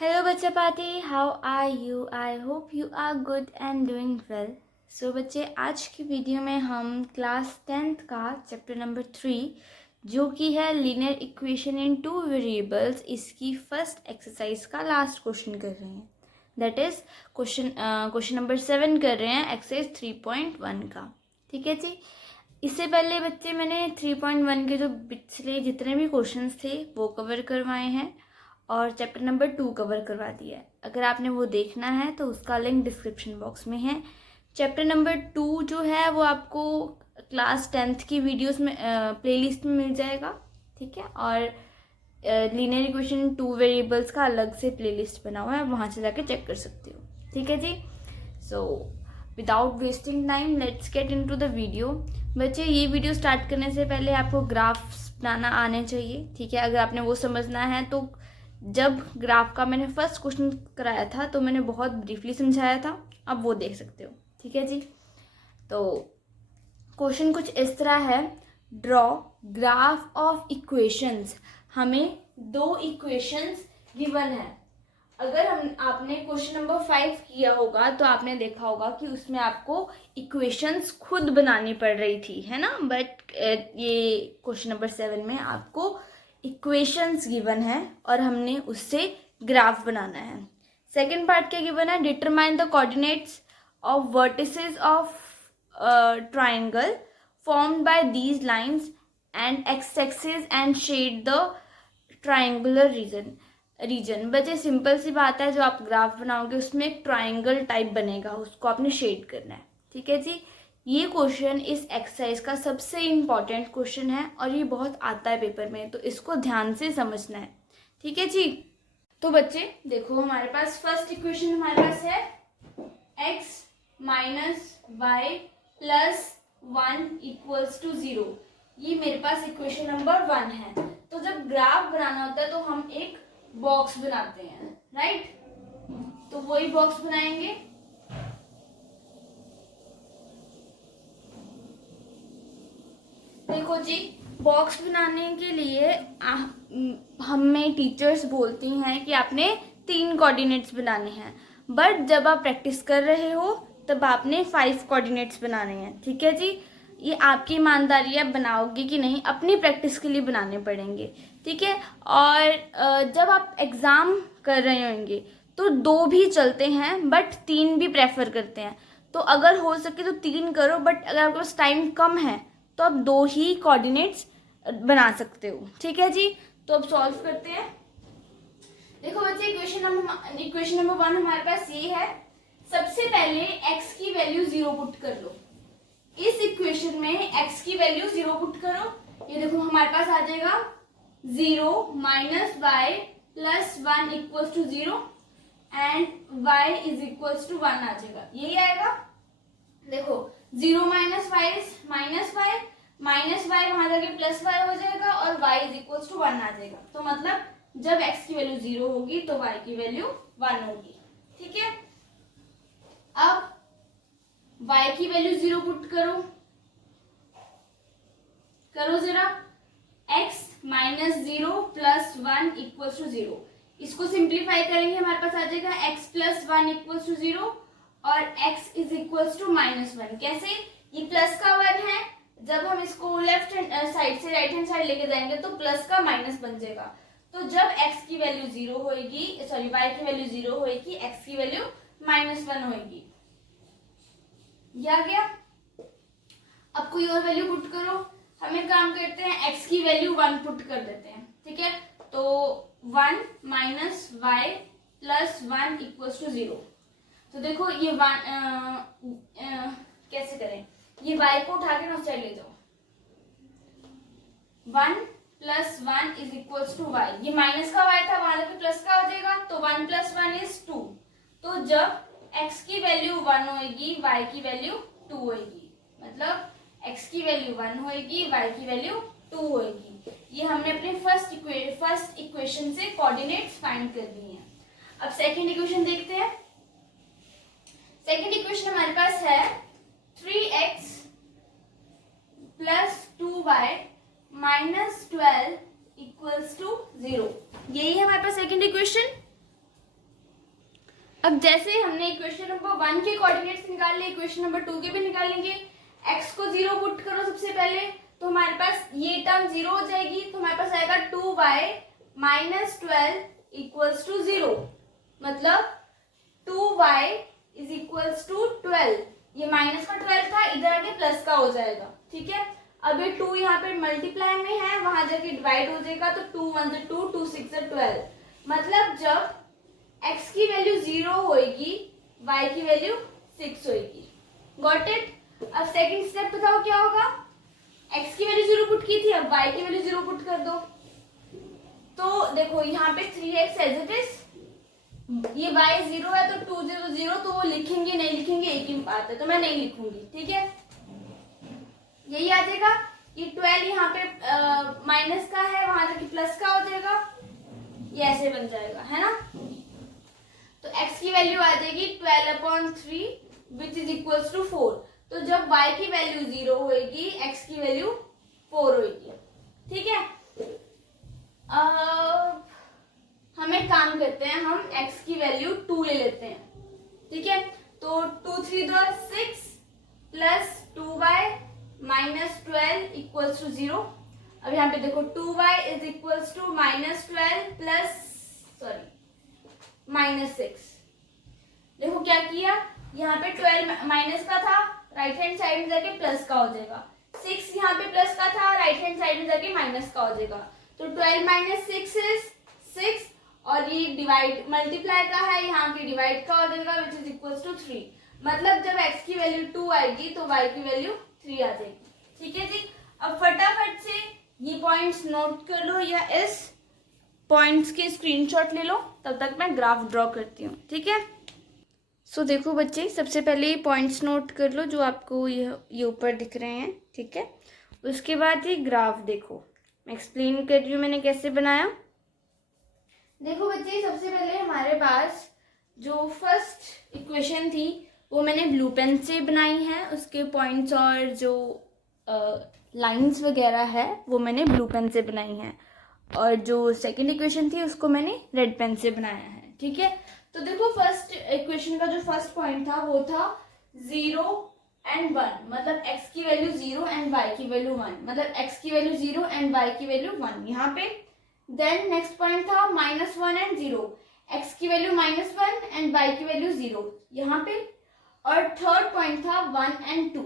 Hello बच्चा party, how are you? I hope you are good and doing well. So बच्चे, आज की video में हम क्लास 10th का चैप्टर नंबर 3 जो कि है लीनियर इक्वेशन इन 2 वेरिएबल्स, इसकी फर्स्ट एक्सरसाइज का लास्ट क्वेश्चन कर रहे हैं। दैट इज क्वेश्चन नंबर 7 कर रहे हैं, एक्सरसाइज 3.1 का। ठीक है जी। इससे पहले बच्चे मैंने 3.1 के जो पिछले जितने भी क्वेश्चंस थे वो कवर करवाए हैं और चैप्टर नंबर 2 कवर करवा दिया है। अगर आपने वो देखना है तो उसका लिंक डिस्क्रिप्शन बॉक्स में है। चैप्टर नंबर 2 जो है वो आपको क्लास 10th की वीडियोस में प्लेलिस्ट में मिल जाएगा। ठीक है, और लीनियर इक्वेशन 2 वेरिएबल्स का अलग से प्लेलिस्ट बना हुआ है, वहाँ से जाके चेक कर सकते हो। ठीक है जी। So without wasting time let's get into the video. बच्चे, ये वीडियो स्टार्ट करने से पहले आपको ग्राफ्स बनाना आने चाहिए। ठीक है, अगर आपने वो समझना है तो जब ग्राफ का मैंने फर्स्ट क्वेश्चन कराया था तो मैंने बहुत ब्रीफली समझाया था, अब वो देख सकते हो। ठीक है जी। तो क्वेश्चन कुछ इस तरह है, ड्रॉ ग्राफ ऑफ इक्वेशंस। हमें 2 इक्वेशंस गिवन है। अगर आपने क्वेश्चन नंबर 5 किया होगा तो आपने देखा होगा कि उसमें आपको इक्वेशंस खुद बनानी पड़ रही थी, है ना। बट ये क्वेश्चन नंबर 7 में आपको इक्वेशंस गिवन है और हमने उससे ग्राफ बनाना है। सेकेंड पार्ट क्या गिवन है, determine the coordinates of vertices of triangle formed by these lines and x-axis and shade the triangular region. बच्चे, सिंपल सी बात है, जो आप ग्राफ बनाओगे उसमें एक ट्राइंगल टाइप बनेगा, उसको आपने शेड करना है। ठीक है जी। ये क्वेश्चन इस एक्सरसाइज का सबसे इम्पॉर्टेंट क्वेश्चन है और ये बहुत आता है पेपर में, तो इसको ध्यान से समझना है। ठीक है जी। तो बच्चे देखो, हमारे पास फर्स्ट इक्वेशन हमारे पास है x minus y plus 1 equals to 0। ये मेरे पास इक्वेशन नंबर 1 है। तो जब ग्राफ बनाना होता है तो हम एक बॉक्स बनाते हैं, राइट। तो वही बॉक्स बनाएंगे। देखो जी, बॉक्स बनाने के लिए हमें टीचर्स बोलती हैं कि आपने 3 कोऑर्डिनेट्स बनाने हैं, बट जब आप प्रैक्टिस कर रहे हो तब आपने 5 कोऑर्डिनेट्स बनाने हैं। ठीक है जी। ये आपकी ईमानदारी है, बनाओगे कि नहीं, अपनी प्रैक्टिस के लिए बनाने पड़ेंगे। ठीक है। और जब आप एग्ज़ाम कर रहे होंगे तो 2 भी चलते हैं बट 3 भी प्रेफर करते हैं। तो अगर हो सके तो 3 करो, बट अगर आपके पास टाइम कम है तो आप 2 ही कोऑर्डिनेट्स बना सकते हो। ठीक है जी। तो अब सॉल्व करते हैं। देखो बच्चे, इक्वेशन नंबर 1 हमारे पास ये है। सबसे पहले x की वैल्यू 0 पुट कर लो। इस इक्वेशन में x की वैल्यू 0 पुट करो। ये देखो हमारे पास आ जाएगा 0 minus y plus 1 equals to 0 and y is equals to 1 आ जाएगा। यही आएगा। देखो 0 minus y is minus y वहां जाके प्लस वाई हो जाएगा और y इज इक्वल्स टू 1 आ जाएगा। तो मतलब जब x की वैल्यू 0 होगी तो y की वैल्यू 1 होगी। ठीक है। अब y की वैल्यू 0 पुट करो जरा। x minus 0 plus 1 equals to 0। इसको सिंप्लीफाई करेंगे, हमारे पास आ जाएगा x प्लस 1 इक्वल्स टू 0 और x is equals to minus 1। कैसे? ये प्लस का 1 है, जब हम इसको लेफ्ट साइड से राइट हैंड साइड लेके जाएंगे तो प्लस का माइनस बन जाएगा। तो जब x की वैल्यू 0 होएगी, सॉरी y की वैल्यू 0 होएगी, x की वैल्यू माइनस 1 होएगी। ये आ गया। अब कोई और वैल्यू पुट करो। हमें काम करते हैं, x की वैल्यू 1 पुट कर देते हैं। ठीक है। तो 1 minus y plus 1 equals to 0। तो देखो ये 1 कैसे करें, ये y को उठा के ना उस साइड ले जाओ। 1 plus 1 is equals to y। ये माइनस का y था, वहां जाके प्लस का हो जाएगा, तो 1 प्लस 1 इज 2। तो जब x की वैल्यू 1 होएगी, y की वैल्यू 2 होएगी। मतलब x की वैल्यू 1 होएगी, y की वैल्यू 2 होएगी। ये हमने अपने फर्स्ट इक्वेशन से कोऑर्डिनेट्स फाइंड कर दिए हैं। अब सेकंड इक्वेशन देखते हैं। सेकंड इक्वेशन हमारे पास है 3x plus 2y minus 12 equals to 0। यही है हमारे पास सेकंड इक्वेशन। अब जैसे हमने इक्वेशन नंबर 1 के कोऑर्डिनेट्स निकाल लिए, इक्वेशन नंबर 2 के भी निकाल लेंगे। x को 0 पुट करो सबसे पहले, तो हमारे पास ये टर्म 0 हो जाएगी, तो हमारे पास आएगा 2y माइनस 12 इक्वल्स टू 0, मतलब 2y इज इक्वल्स टू 12। ये माइनस का 12 था, इधर आके प्लस का हो जाएगा, ठीक है। अब ये 2 यहाँ पे मल्टीप्लाई में है, वहां जाके डिवाइड हो जाएगा, तो 2 1 से 2, 2 6 से 12, मतलब जब x की वैल्यू 0 होएगी, y की वैल्यू 6 होएगी। Got it. अब सेकंड स्टेप बताओ क्या होगा। x की वैल्यू 0 पुट की थी, अब y की वैल्यू 0 पुट कर दो, तो देखो यहाँ पे 3x एज इट इज, ये y 0 है तो 2 0 0, तो वो लिखेंगे नहीं लिखेंगे एक ही बात है, तो मैं नहीं लिखूंगी, ठीक है। यही आ जाएगा, ये 12 यहाँ पे माइनस का है, वहां जाके प्लस का हो जाएगा, ये ऐसे बन जाएगा, है ना। तो x की वैल्यू आ जाएगी 12/3 विच इज इक्वल्स टू 4। तो जब y की वैल्यू 0 होएगी, x की वैल्यू 4 होएगी, ठीक है। हम एक काम करते हैं, हम x की वैल्यू 2 ले लेते हैं, ठीक है। तो 2 3 2 6 plus 2y minus 12 equals to 0। अब यहाँ पे देखो 2y is equals to minus 12 plus minus 6। देखो क्या किया, यहाँ पे 12 माइनस का था, राइट हैंड साइड में जाके प्लस का हो जाएगा, 6 यहाँ पे प्लस का था, राइट हैंड साइड में जाके माइनस का हो जाएगा, तो 12 माइनस 6 इज 6, और ये डिवाइड मल्टीप्लाई का है, यहाँ के डिवाइड का हो जाएगा विच इज इक्वल्स टू 3। मतलब जब x की वैल्यू 2 आएगी तो y की वैल्यू 3 आ जाएगी, ठीक है जी। अब फटाफट से ये पॉइंट्स नोट कर लो, या इस पॉइंट्स के स्क्रीनशॉट ले लो, तब तक मैं ग्राफ ड्रॉ करती हूँ, ठीक है। सो देखो बच्चे, सबसे पहले ये पॉइंट्स नोट कर लो जो आपको ये ऊपर दिख रहे हैं, ठीक है। उसके बाद ये ग्राफ देखो, मैं एक्सप्लेन कर रही हूँ मैंने कैसे बनाया। देखो बच्चे, सबसे पहले हमारे पास जो फर्स्ट इक्वेशन थी वो मैंने ब्लू पेन से बनाई है, उसके पॉइंट्स और जो लाइंस वगैरह है वो मैंने ब्लू पेन से बनाई हैं, और जो सेकंड इक्वेशन थी उसको मैंने रेड पेन से बनाया है, ठीक है। तो देखो फर्स्ट इक्वेशन का जो फर्स्ट पॉइंट था वो था 0 and 1, मतलब x की वैल्यू 0 एंड y की वैल्यू 1, मतलब x की वैल्यू 0 एंड y की वैल्यू 1 यहाँ पे। देन नेक्स्ट पॉइंट था -1 एंड 0, x की वैल्यू -1 एंड y की वैल्यू 0 यहाँ पे। और थर्ड पॉइंट था 1 एंड 2,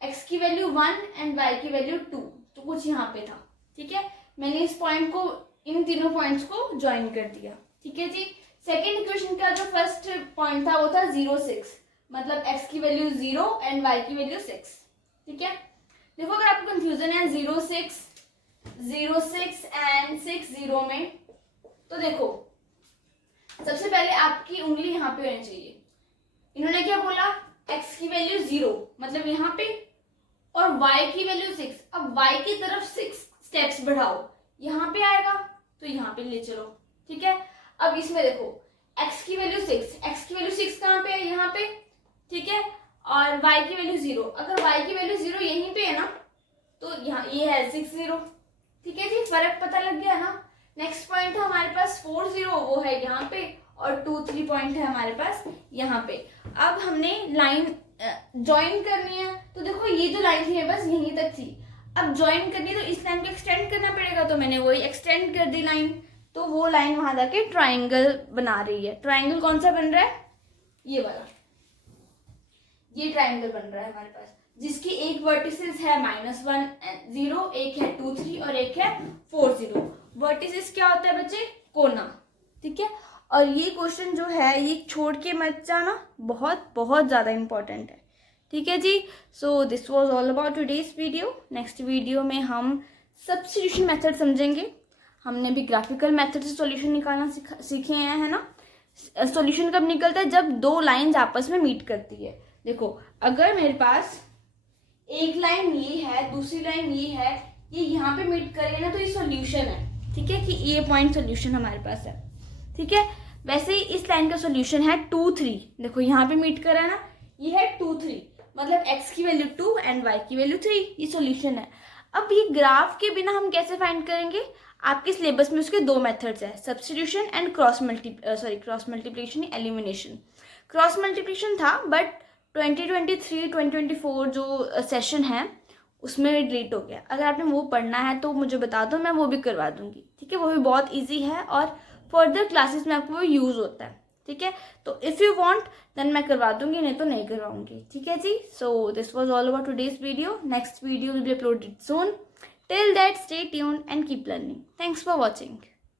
x की वैल्यू 1 एंड y की वैल्यू 2, तो कुछ यहाँ पे था, ठीक है। मैंने इस पॉइंट को, इन तीनों पॉइंट्स को ज्वाइन कर दिया, ठीक है जी। सेकेंड इक्वेशन का जो फर्स्ट पॉइंट था वो था 0 6, मतलब x की वैल्यू 0 एंड y की वैल्यू 6, ठीक है। देखो अगर आपको कंफ्यूजन है 0 6 एंड 6 0 में, तो देखो सबसे पहले आपकी उंगली यहाँ पे होनी चाहिए। इन्होंने क्या बोला, x की वैल्यू 0 मतलब यहाँ पे, और y की वैल्यू 6। अब y की तरफ 6 स्टेप्स बढ़ाओ, यहाँ पे आएगा तो यहाँ पे ले चलो, ठीक है। अब इसमें देखो x की वैल्यू 6 कहाँ पे है, यहाँ पे, ठीक है। और y की वैल्यू 0, अगर y की वैल्यू 0 यहीं पे है ना, तो यहाँ ये है 6 0, ठीक है जी। फर्क पता लग गया ना। नेक्स्ट पॉइंट है हमारे पास 4 0, वो है यहाँ पे, और 2 3 पॉइंट है हमारे पास यहाँ पे। अब हमने लाइन ज्वाइन करनी है, तो देखो ये जो लाइन थी बस यहीं तक थी, अब ज्वाइन करनी तो इस लाइन को एक्सटेंड करना पड़ेगा, तो मैंने वही एक्सटेंड कर दी लाइन, तो वो लाइन वहां जाके ट्राइंगल बना रही है। ट्राइंगल कौन सा बन रहा है, ये वाला, ये ट्राइंगल बन रहा है हमारे पास, जिसकी एक वर्टिसेस है -1 0, एक है 2 3 और एक है 4 0। वर्टिसेस क्या होता है बच्चे, कोना, ठीक है। और ये क्वेश्चन जो है ये छोड़ के मत जाना, बहुत बहुत ज़्यादा इंपॉर्टेंट है, ठीक है जी। So this was all about today's video. Next video में हम सब्स्टिट्यूशन मेथड समझेंगे। हमने भी ग्राफिकल मेथड से सॉल्यूशन निकालना सीखे हैं, है ना। सॉल्यूशन कब निकलता है, जब दो लाइंस आपस में मीट करती है। देखो अगर मेरे पास एक लाइन ये है, दूसरी लाइन ये है, ये यहाँ पे मीट करेगी ना, तो ये सॉल्यूशन है, ठीक है, कि ये पॉइंट सॉल्यूशन हमारे पास है, ठीक है। वैसे ही इस लाइन का सॉल्यूशन है 2 3, देखो यहाँ पे मीट कर रहा है ना, ये है 2 3, मतलब x की वैल्यू 2 एंड y की वैल्यू 3, ये सॉल्यूशन है। अब ये ग्राफ के बिना हम कैसे फाइंड करेंगे? आपके सिलेबस में उसके दो मेथड्स हैं, सब्स्टिट्यूशन एंड क्रॉस मल्टीप्लिकेशन या एलिमिनेशन। क्रॉस मल्टीप्लिकेशन था बट 2023-2024 जो सेशन है उसमें डिलीट हो गया। अगर आपने वो पढ़ना है तो मुझे बता दो, मैं वो भी करवा दूंगी, ठीक है। वो भी बहुत ईजी है और फर्दर क्लासेस में आपको वो यूज़ होता है, ठीक है। तो इफ़ यू वांट देन मैं करवा दूंगी, नहीं तो नहीं करवाऊंगी, ठीक है जी। So this was all about today's video. Next video will be uploaded soon. Till that, stay tuned and keep learning. Thanks for watching.